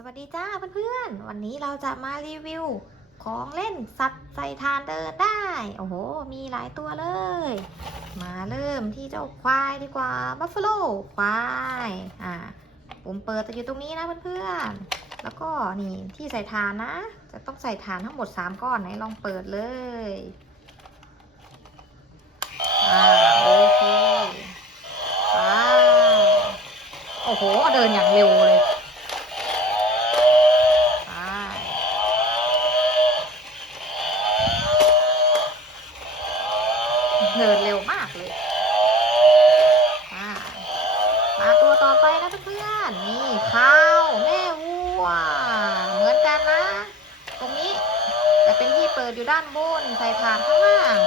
สวัสดีจ้าเพื่อนๆ วันนี้เราจะมารีวิว ของเล่นสัตว์ใส่ทานเดินได้ โอ้โห มีหลายตัวเลย มาเริ่มที่เจ้าควายดีกว่า บัฟฟ a โลควาย อ่าผมเปิดจะอยู่ตรงนี้นะเพื่อนๆ แล้วก็นี่ที่ใส่ทานนะ จะต้องใส่ทานทั้งหมด 3 ก้อนไหนลองเปิดเลย อ่า โอเคไปโอ้โห เดินอย่างเร็วเลย ไป เดินเร็วมากเลยอ่ามาตัวต่อไปนะเพื่อนๆนี่ข้าวแม่วัว เหมือนกันนะ ตรงนี้จะเป็นที่เปิดอยู่ด้านบนใส่ฐานข้างล่าง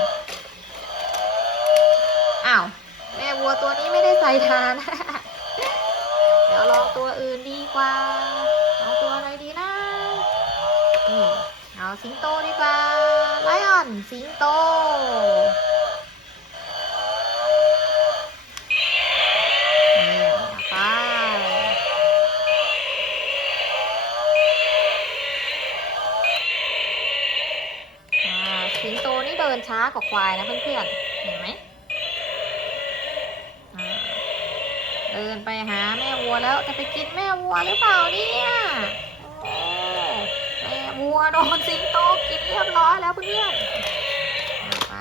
อ้าวแม่วัวตัวนี้ไม่ได้ใส่ฐานเดี๋ยวลองตัวอื่นดีกว่าเอาตัวอะไรดีนะนี่เอาสิงโตดีกว่าไลออนสิงโต สิงโตนี่เดินช้ากว่าควายนะเพื่อนๆ เห็นไหมเดินไปหาแม่วัวแล้วจะไปกินแม่วัวหรือเปล่าเนี่ยโอ้แม่วัวโดนสิงโตกินเรียบร้อยแล้วเพื่อนๆไป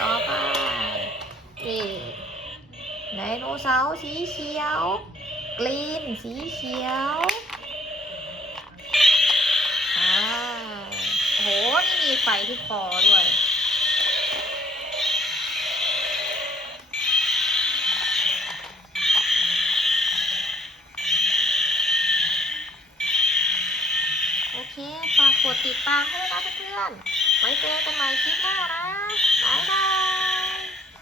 ต่อไปนี่ไดโนเสาร์สีเขียว กรีนสีเขียว มีไฟที่คอด้วย โอเคฝากกดติดตามให้ด้วยนะเพื่อนๆไว้เจอกันใหม่คลิปหน้านะ บ๊ายบาย